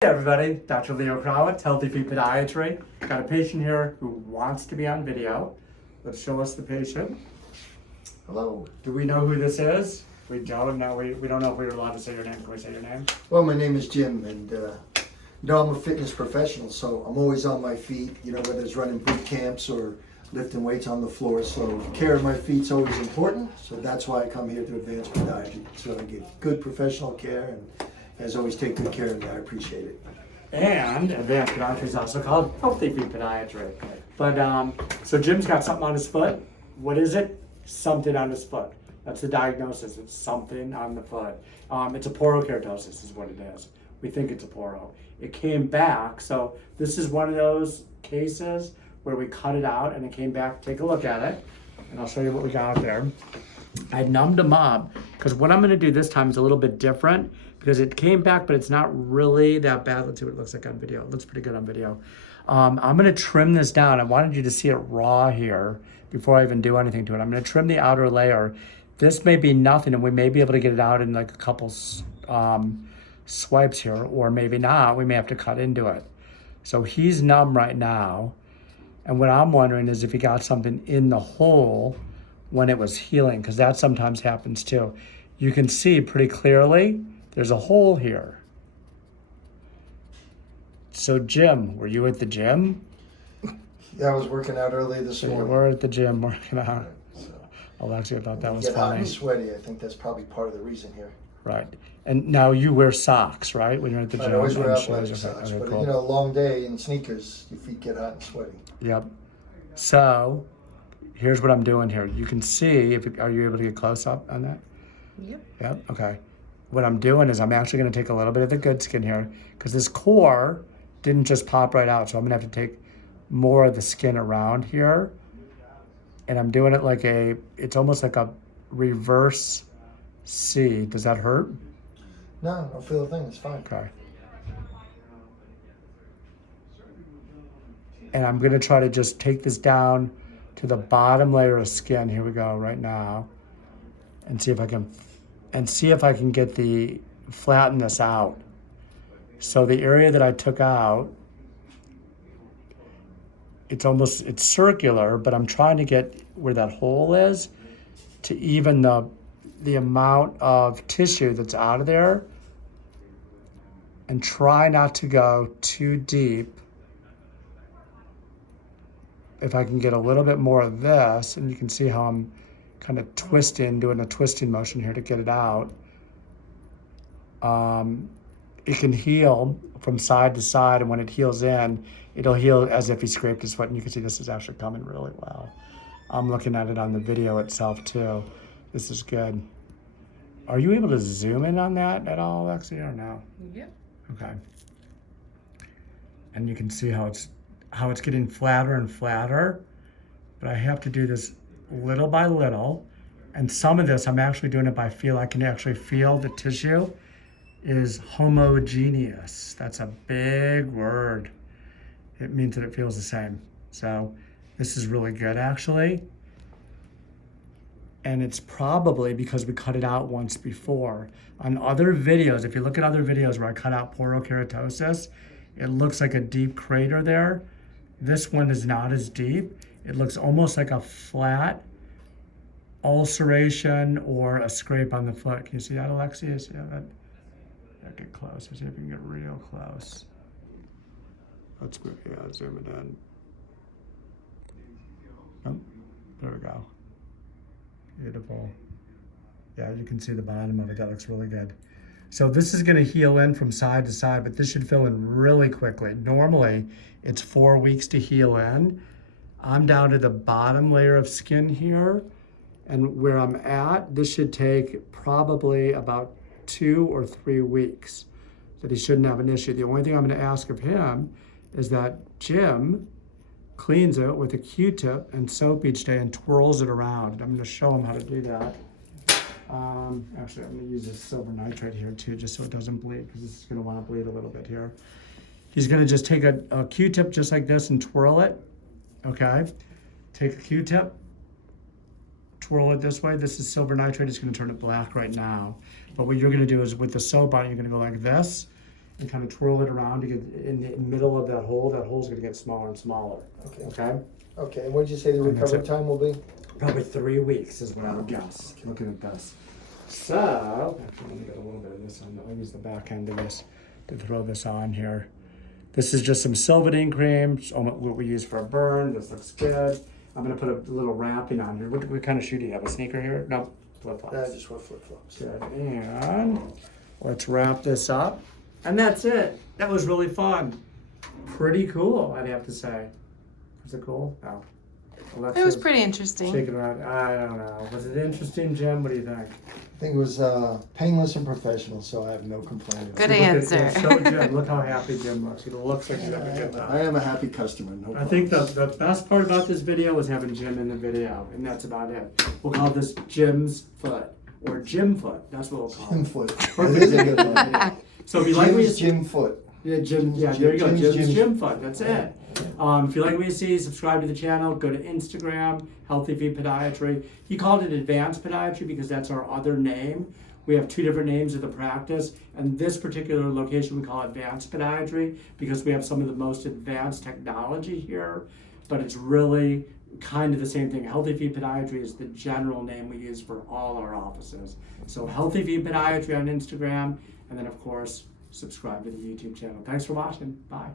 Hey everybody, Dr. Leo Krawetz, Healthy Feet Podiatry. Got a patient here who wants to be on video. Let's show us the patient. Hello. Do we know who this is? We don't know. We don't know if we were allowed to say your name. Can we say your name? Well, my name is Jim, and I'm a fitness professional, so I'm always on my feet, whether it's running boot camps or lifting weights on the floor. So care of my feet's always important, so that's why I come here to Advanced Podiatry, so I get good professional care, and as always, take good care of me. I appreciate it. And Advanced Podiatry is also called Healthy Feet Podiatry. But, so Jim's got something on his foot. What is it? Something on his foot. That's the diagnosis. It's something on the foot. It's a porokeratosis is what it is. We think it's a poro. It came back, so this is one of those cases where we cut it out and it came back. Take a look at it, and I'll show you what we got there. I numbed him up, because what I'm gonna do this time is a little bit different, because it came back, but it's not really that bad. Let's see what it looks like on video. It looks pretty good on video. I'm gonna trim this down. I wanted you to see it raw here before I even do anything to it. I'm gonna trim the outer layer. This may be nothing, and we may be able to get it out in like a couple swipes here, or maybe not. We may have to cut into it. So he's numb right now, and what I'm wondering is if he got something in the hole when it was healing, because that sometimes happens too. You can see pretty clearly there's a hole here. So Jim, were you at the gym? Yeah, I was working out early this morning. We're at the gym working out. Alexia thought that was get hot funny. and sweaty. I think that's probably part of the reason here. Right. And now you wear socks, right? When you're at the gym. I always wear and athletic shoes. socks, Okay, but cool. a long day in sneakers, your feet get hot and sweaty. Yep. So here's what I'm doing here. You can see, are you able to get close up on that? Yep. Yep, okay. What I'm doing is I'm actually gonna take a little bit of the good skin here, because this core didn't just pop right out, so I'm gonna have to take more of the skin around here. And I'm doing it like it's almost like a reverse C. Does that hurt? No, I don't feel a thing. It's fine. Okay. And I'm gonna try to just take this down to the bottom layer of skin. Here we go, right now. And see if I can get flatten this out. So the area that I took out, it's circular, but I'm trying to get where that hole is to even the amount of tissue that's out of there, and try not to go too deep. If I can get a little bit more of this, and you can see how I'm kind of doing a twisting motion here to get it out. It can heal from side to side, and when it heals in, it'll heal as if he scraped his foot, and you can see this is actually coming really well. I'm looking at it on the video itself too. This is good. Are you able to zoom in on that at all, Alexia, or no? Yep. Okay. And you can see how it's getting flatter and flatter, but I have to do this little by little. And some of this, I'm actually doing it by feel. I can actually feel the tissue is homogeneous. That's a big word. It means that it feels the same. So this is really good, actually. And it's probably because we cut it out once before. On other videos, if you look at other videos where I cut out porokeratosis, it looks like a deep crater there. This one is not as deep. It looks almost like a flat ulceration or a scrape on the foot. Can you see that, Alexia? See that? Get close. See if you can get real close. Let's move. Yeah, zoom it in. Oh, there we go. Beautiful. Yeah, you can see the bottom of it. That looks really good. So this is going to heal in from side to side, but this should fill in really quickly. Normally, it's 4 weeks to heal in. I'm down to the bottom layer of skin here, and where I'm at, this should take probably about 2 or 3 weeks, that he shouldn't have an issue. The only thing I'm going to ask of him is that Jim cleans it with a Q-tip and soap each day and twirls it around. I'm going to show him how to do that. Actually, I'm going to use this silver nitrate here too, just so it doesn't bleed, because this is going to want to bleed a little bit here. He's going to just take a Q-tip just like this and twirl it. Okay, take a Q-tip, twirl it this way. This is silver nitrate. It's going to turn it black right now. But what you're going to do is with the soap on it, you're going to go like this, and kind of twirl it around to get in the middle of that hole. That hole's gonna get smaller and smaller. Okay. Okay? Okay, and what did you say the And that's recovery it. time will be? Probably 3 weeks is what I would guess, looking at this. So, actually, let me get a little bit of this on. I'll use the back end of this to throw this on here. This is just some Blvd cream, what we use for a burn. This looks good. I'm gonna put a little wrapping on here. What kind of shoe do you have? A sneaker here? No, flip-flops. I just wear flip-flops. Good. And let's wrap this up. And that's it. That was really fun. Pretty cool, I'd have to say. Was it cool? No. It was pretty interesting. Shake it around. I don't know. Was it interesting, Jim? What do you think? I think it was painless and professional, so I have no complaints. Good Look at- answer. Show Jim. Look how happy Jim looks. He looks like he's having a good time. I am a happy customer. No I think problems. the best part about this video was having Jim in the video, and that's about it. We'll call this Jim's Foot, or Jim Foot. That's what we'll call Jim it. Foot. Perfect. It is a good one. So if you like what you Jim's see, Jim Foot. yeah, Jim, yeah, Jim- there you go, Jim's Jim's Jim- Jim Foot. That's it. If you like what you see, subscribe to the channel. Go to Instagram, Healthy Feet Podiatry. He called it Advanced Podiatry because that's our other name. We have 2 different names of the practice, and this particular location we call Advanced Podiatry because we have some of the most advanced technology here, but it's really kind of the same thing. Healthy Feet Podiatry is the general name we use for all our offices. So Healthy Feet Podiatry on Instagram, and then of course, subscribe to the YouTube channel. Thanks for watching. Bye.